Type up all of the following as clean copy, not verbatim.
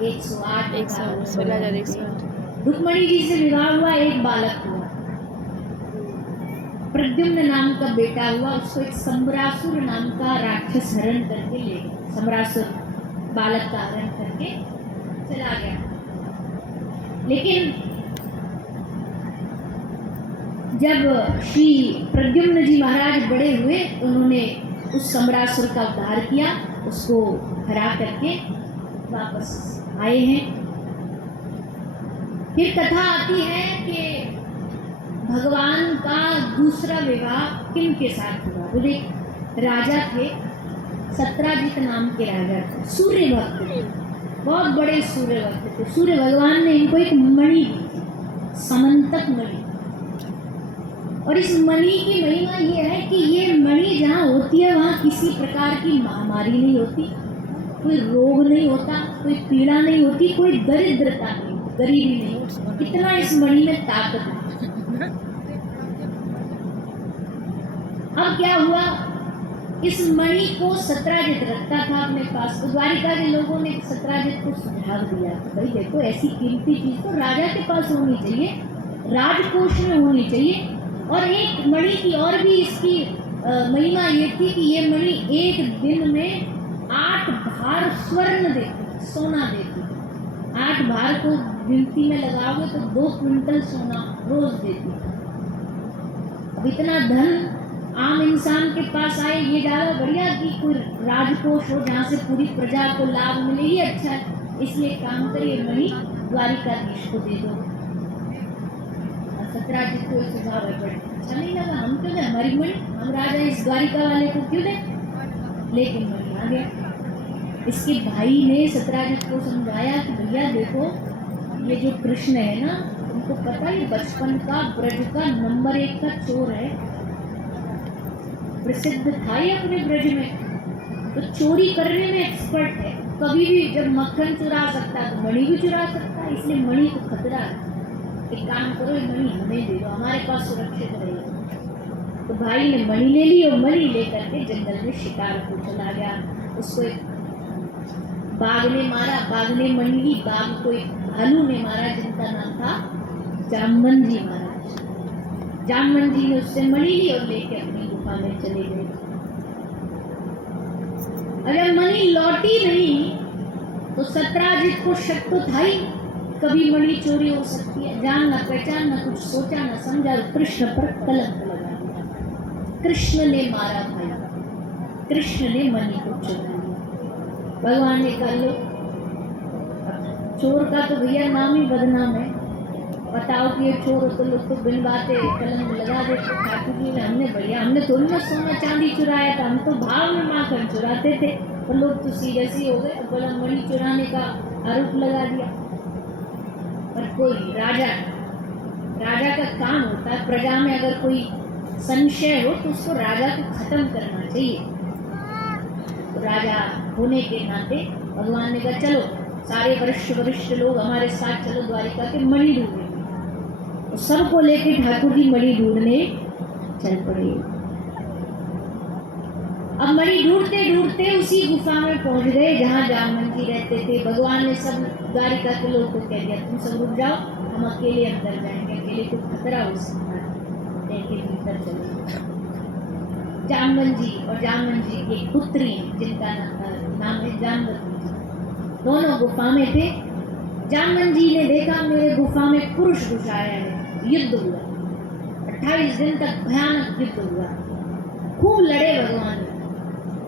108 16,108 रुक्मणी जी से विवाह हुआ, एक बालक हुआ, प्रद्युम्न नाम का बेटा हुआ। उसको एक सम्रासुर नाम का राक्षस हरण करके ले गया। सम्रासुर बालक का हरण करके चला गया। लेकिन जब श्री प्रद्युम्न जी महाराज बड़े हुए तो उन्होंने उस सम्रासुर का उद्धार किया, उसको हरा करके वापस आए हैं। फिर कथा आती है कि भगवान का दूसरा विवाह किन के साथ हुआ। बोले राजा थे, सत्राजित नाम के राजा थे, सूर्य भक्त थे, बहुत बड़े सूर्य भक्त थे। सूर्य भगवान ने इनको एक मणि दी थी, समंतक मणि। और इस मणि की महिमा ये है कि ये मणि जहाँ होती है वहाँ किसी प्रकार की महामारी नहीं होती, कोई रोग नहीं होता, कोई पीड़ा नहीं होती, कोई दरिद्रता नहीं, गरीबी नहीं होती। कितना इस मणि में ताकत है। अब क्या हुआ, इस मणि को सत्राजित रखता था अपने पास। तो द्वारिका के लोगों ने सत्राजित को सुझाव दिया, भाई देखो ऐसी कीमती चीज तो राजा के पास होनी चाहिए, राजकोष में होनी चाहिए। और एक मणि की और भी इसकी महिमा ये थी कि ये मणि एक दिन में 8 भार स्वर्ण देती, सोना देती। 8 भार को गिनती में लगाओगे तो 2 क्विंटल सोना रोज देती। अब इतना धन आम इंसान के पास आए ये ज्यादा बढ़िया कि कोई राजकोष हो जहाँ से पूरी प्रजा को लाभ मिले, ये अच्छा है। इसलिए काम करिए मणि द्वारिकाधीश को दे दो। सत्राजित को सुझाव है, अच्छा नहीं लगा, हम क्यों दें, हमारी मणि, हम राजा इस द्वारिका वाले को क्यों दें। लेकिन मणि आ गया। इसके भाई ने सत्राजित को समझाया कि भैया देखो ये जो कृष्ण है ना, उनको पता है बचपन का ब्रज का नंबर 1 का चोर है, प्रसिद्ध था ही अपने ब्रज में, तो चोरी करने में एक्सपर्ट है। कभी भी जब मक्खन चुरा सकता है तो मणि भी चुरा सकता है, इसलिए मणि को खतरा है। एक काम करो, ये मणि हमें दे दो, हमारे पास सुरक्षित रहेगा। तो भाई ने मणि ले ली और मणि लेकर के जंगल में शिकार को चला गया। उसको एक बाघ ने मारा, बाघ ने मणि ली, बाघ को एक भालू ने मारा जिनका नाम था जामवन जी महाराज। जामवन जी ने उससे मणि ली और लेके अपनी गुफा में चले गए। अगर मणि लौटी नहीं तो सत्राजित को शक तो था ही, कभी मणि चोरी हो सकती है। जान ना पहचान, ना कुछ सोचा ना समझा, कृष्ण पर कलंक लगा दिया। कृष्ण ने मारा भाई, कृष्ण ने मणि को चुरा लिया। भगवान ने कहा लो, चोर का तो भैया नाम ही बदनाम है, बताओ कि ये चोर हो तो लोग तो बिन बातें कलंक लगा देते। ठाकुर जी ने हमने बढ़िया, हमने थोड़ी ना सोना चांदी चुराया था, हम तो भाव में माखन चुराते थे, और लोग तो सीधे सी हो गए, अब बोला मणि चुराने का आरोप लगा दिया। पर कोई राजा का काम होता है, प्रजा में अगर कोई संशय हो तो उसको राजा को खत्म करना चाहिए। तो राजा होने के नाते भगवान ने कहा चलो सारे वरिष्ठ लोग हमारे साथ चलो, द्वारिका के मणि ढूंढेंगे। तो सबको लेके ठाकुर जी मणि ढूंढने चल पड़े। अब मणि ढूंढते ढूंढते उसी गुफा में पहुंच गए जहाँ जामवन जी रहते थे। भगवान ने सब द्वारिका के लोग को कह दिया तुम सब रुक जाओ, हम अकेले अंदर जाएंगे, अकेले को खतरा हो सकता है, लेके भीतर चले। जामवन जी और जामवन जी की एक पुत्री जिनका नाम है जामवती जी, दोनों गुफा में थे। जामवन जी ने देखा मेरे गुफा में पुरुष घुस आया है। युद्ध हुआ, 28 दिन तक भयानक युद्ध हुआ, खूब लड़े भगवान।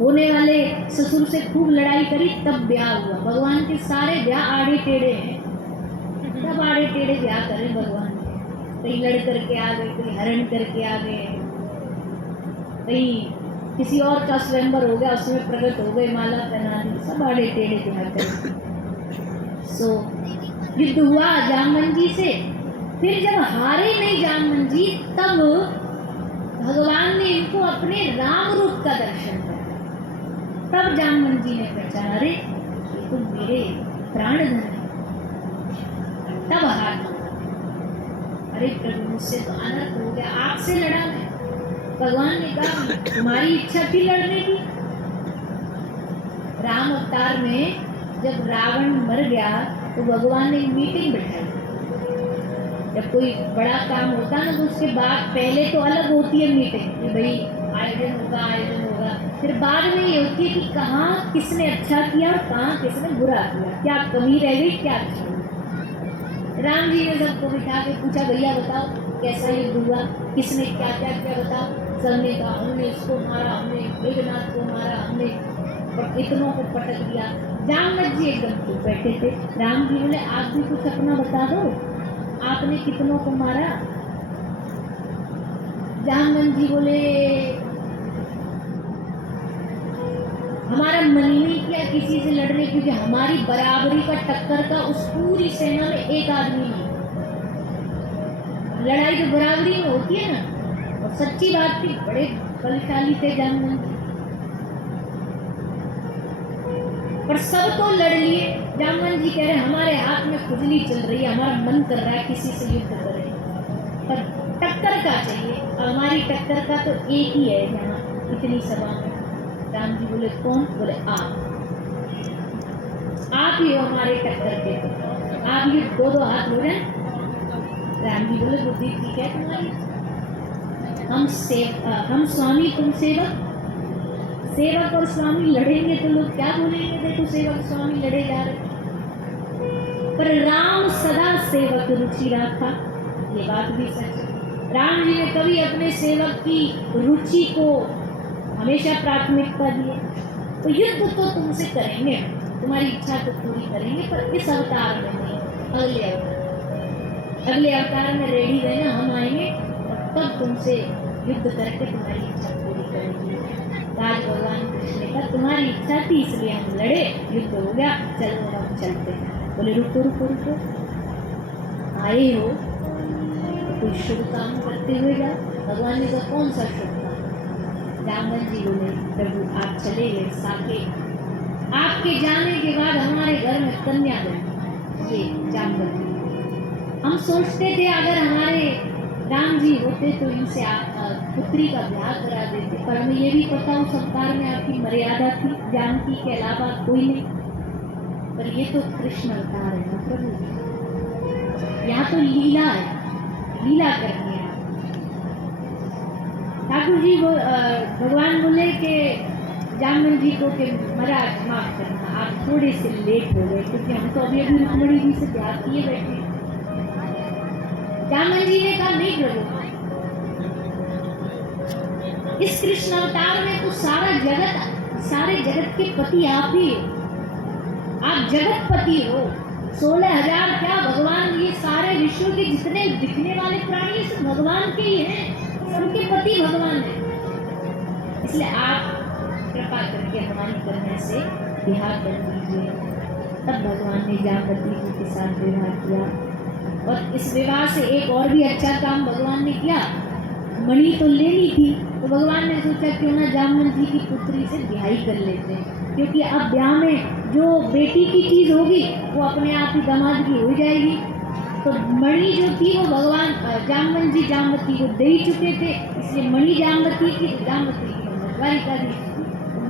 होने वाले ससुर से खूब लड़ाई करी, तब ब्याह हुआ। भगवान के सारे ब्याह आड़े टेढ़े हैं, तब आड़े टेढ़े ब्याह करें भगवान। कहीं लड़ करके आ गए, कहीं हरण करके आ गए, कहीं किसी और का स्वयंवर हो गया, उसमें प्रकट हो गए, माला पहना दी, सब आड़े टेढ़े ब्याह करें। सो युद्ध हुआ जामवन जी से। फिर जब हारे नहीं जामवन जी, तब भगवान ने इनको अपने राम रूप का दर्शन दिया। तब जामवन जी ने पहचाना, अरे ये तो मेरे प्राणधन है। तब हार, अरे प्रभु मुझसे तो अनर्थ हो गया, आपसे लड़ा मैं। भगवान ने कहा तुम्हारी इच्छा थी लड़ने की। राम अवतार में जब रावण मर गया तो भगवान ने मीटिंग बिठाई। जब कोई बड़ा काम होता ना तो उसके बाद पहले तो अलग होती है मीटिंग कि भाई आयोजन होगा, फिर बाद में ये होती है कि कहाँ किसने अच्छा किया और कहाँ किसने बुरा किया, क्या कमी रह गई, क्या अच्छा हुआ। राम जी ने सबको बिठा के पूछा, भैया बताओ कैसा युद्ध हुआ, किसने क्या क्या किया बताओ। सबने कहा हमने इसको मारा, हमने मेघनाथ को मारा, हमने इतनों को पटक दिया। जामवंत जी एकदम चुप बैठे थे। राम जी बोले आप भी कुछ अपना बता दो, आपने कितनों को मारा। जामवंत जी बोले हमारा मन ही नहीं किया किसी से लड़ने, क्योंकि हमारी बराबरी का टक्कर का उस पूरी सेना में एक आदमी नहीं। लड़ाई तो बराबरी में होती है ना, और सच्ची बात थी, बड़े बलशाली थे जामवंत जी, पर सब तो लड़ लिए। जामवंत जी कह रहे हमारे हाथ में खुजली चल रही है, हमारा मन कर रहा है किसी से युद्ध करें, पर टक्कर का चाहिए, हमारी टक्कर का तो एक ही है यहाँ इतनी सभा में। राम जी बोले कौन? बोले आप ही हो हमारे टक्कर के, आप ये दो हाथ हो जाए। राम जी बोले बुद्धि ठीक है तुम्हारी, हम स्वामी तुम सेवक, सेवक और स्वामी लड़ेंगे तो लोग क्या बोलेंगे, देखो सेवक स्वामी लड़े जा रहे। पर राम सदा सेवक रुचि रखा, ये बात भी सच है। राम जी ने कभी अपने सेवक की रुचि को हमेशा प्राथमिकता दी। तो युद्ध तो तुमसे करेंगे, तुम्हारी इच्छा तो पूरी करेंगे, पर इस अवतार में नहीं, अगले अवतार में रेडी रहना, हम आएंगे और तब तुमसे युद्ध करके तुम्हारी इच्छा पूरी करेंगे। आज भगवान कृष्ण ने कहा तुम्हारी इच्छा थी इसलिए हम लड़े, युद्ध हो गया, चलो हम चलते हैं। बोले रुको रुको रुको, आए हो तो कोई शुभ काम करते हुए जाओ। भगवान ने कहा कौन सा शुभ काम? जामवंत जी बोले प्रभु आप चले गए साकेत, आपके जाने के बाद हमारे घर में कन्या बनी। ये जामवंत जी, हम सोचते थे अगर हमारे राम जी होते तो इनसे पुत्री का ब्याह करा देते, पर हमें ये भी पता उस अवतार में आपकी मर्यादा थी, जानकी के अलावा कोई नहीं। पर ये तो कृष्ण अवतार है ना प्रभु, यहाँ तो लीला है, लीला करनी है। ठाकुर जी भगवान बोले कि जामवंत जी को कि महाराज माफ करना, आप थोड़े से लेट हो गए, क्योंकि हम तो अभी रुक्मिणी जी से ब्याह किए बैठे। जामवंत जी ने कहा नहीं प्रभु, इस कृष्ण अवतार में तो सारे जगत के पति आप ही हो, आप जगतपति हो। 16,000 क्या भगवान, ये सारे विश्व के जितने दिखने वाले प्राणी सब भगवान के ही हैं, सबके पति भगवान हैं। इसलिए आप कृपा करके हमारी कन्या से विवाह कर दीजिए। तब भगवान ने जामवती जी के साथ विवाह किया, और इस विवाह से एक और भी अच्छा काम भगवान ने किया। मणि तो लेनी थी, तो भगवान ने सोचा क्यों ना जामवंत जी की पुत्री से ब्याह कर लेते हैं, क्योंकि अब ब्याह में जो बेटी की चीज़ होगी वो अपने आप ही दामाद की हो जाएगी। तो मणि जो थी वो भगवान जामवंत जी जामवती को दे ही चुके थे, इसलिए मणि जामवती की, जामवती की द्वारिका दी।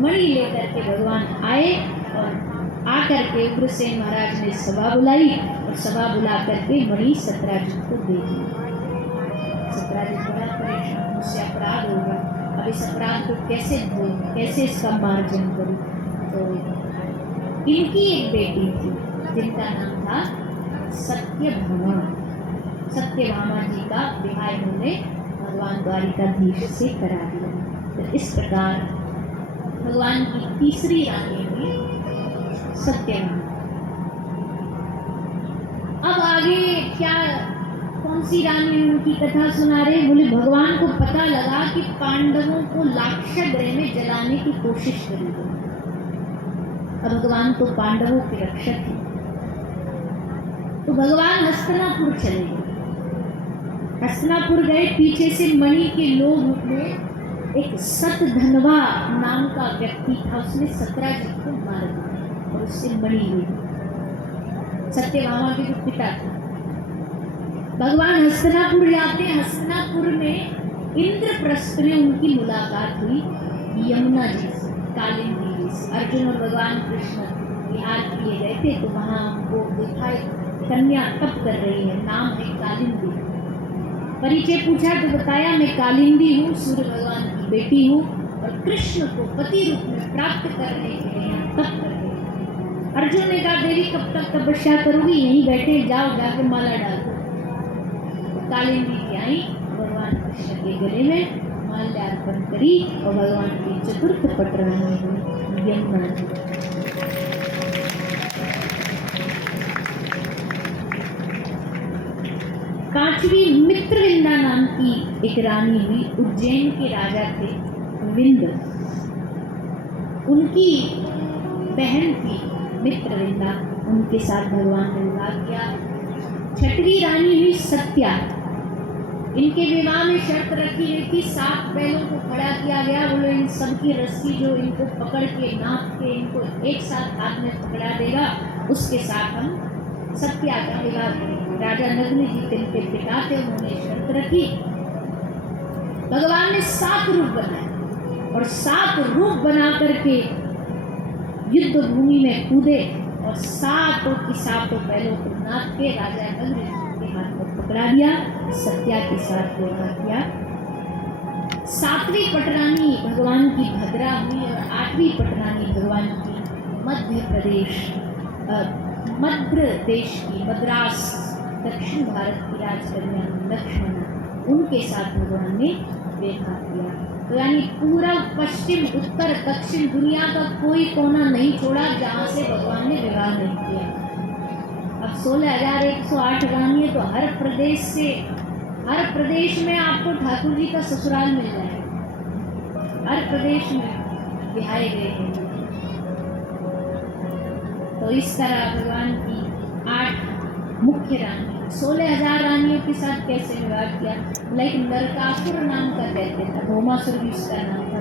मणि लेकर के भगवान आए, और आकर के उग्रसेन महाराज ने सभा बुलाई, और सभा बुला करके मणि सत्राजित को दे दी। सत्राजित बड़ा परेशान, मुझसे अपराध होगा, अब इस अपराध को कैसे धो, कैसे इसका मार्जन करूं। तो इनकी एक बेटी थी जिनका नाम था सत्यभामा। सत्यभामा जी का विवाह इन्होंने भगवान द्वारिकाधीश से करा दिया। तो इस प्रकार भगवान की तीसरी रानी हुई सत्यभामा। अब आगे क्या, कौन सी रानी उनकी कथा सुना रहे? बोले भगवान को पता लगा कि पांडवों को लाक्षागृह में जलाने की कोशिश करी गई। अब भगवान तो पांडवों के रक्षक थे, तो भगवान हस्तिनापुर चले गए। हस्तिनापुर गए, पीछे से मणि के लोभ में एक सतधनवा नाम का व्यक्ति था, उसने सत्राजित को मार दिया और उससे मणि ली। सत्यभामा के जो पिता थे। भगवान हस्तिनापुर जाते हैं, हस्तिनापुर में इंद्रप्रस्थ में उनकी मुलाकात हुई यमुना जी से, कालिंदी जी से। अर्जुन और भगवान कृष्ण विहार के लिए गए थे तो वहाँ उनको देखा एक कन्या तप कर रही है, नाम है कालिंदी। परिचय पूछा तो बताया मैं कालिंदी हूँ, सूर्य भगवान की बेटी हूँ और कृष्ण को पति रूप में प्राप्त करने के लिए यहाँ तप कर रही हूँ। अर्जुन ने कहा देवी कब तक तपस्या करोगी, यहीं बैठे जाओ जाके माला डाल दो। तो कालिंदी की आई, भगवान कृष्ण के गले में माल्यार्पण करी और भगवान की चतुर्थ पटरानी हुई यमुना जी। पांचवी मित्रविंदा नाम की एक रानी हुई, उज्जैन के राजा थे विंद, उनकी बहन थी मित्रविंदा, उनके साथ भगवान ने विवाह किया। छठवीं रानी हुई सत्या, इनके विवाह में शर्त रखी गई थी, 7 बैलों को खड़ा किया गया, बोले इन सबकी रस्सी जो इनको पकड़ के नाप के इनको एक साथ हाथ में पकड़ा देगा उसके साथ हम सत्या का विवाह करेंगे। राजा नग्न जी इनके पिता थे, उन्होंने शर्त रखी। भगवान ने 7 रूप बनाए और 7 रूप बना करके युद्ध भूमि में कूदे और 7 की 7 बैलों को नाप के राजा नग्न जी के हाथ में पकड़ा दिया, सत्या के साथ विवाह किया। 7वीं पटरानी भगवान की भद्रा हुई और 8वीं पटरानी भगवान की मध्य देश की मद्रास दक्षिण भारत की राजकन्या लक्ष्मण, उनके साथ भगवान ने विवाह किया। तो यानी पूरा पश्चिम उत्तर दक्षिण दुनिया का कोई कोना नहीं छोड़ा जहाँ से भगवान ने विवाह नहीं किया। अब 16,108 रानी है तो हर प्रदेश में आपको ठाकुर जी का ससुराल मिल जाएगा, हर प्रदेश में बिहारे गए हैं। तो इस तरह भगवान की 8 मुख्य रानी, 16,000 रानियों के साथ कैसे विवाह किया, लाइक नरकासुर नाम का कहते थे, भौमासुर भी उसका नाम था।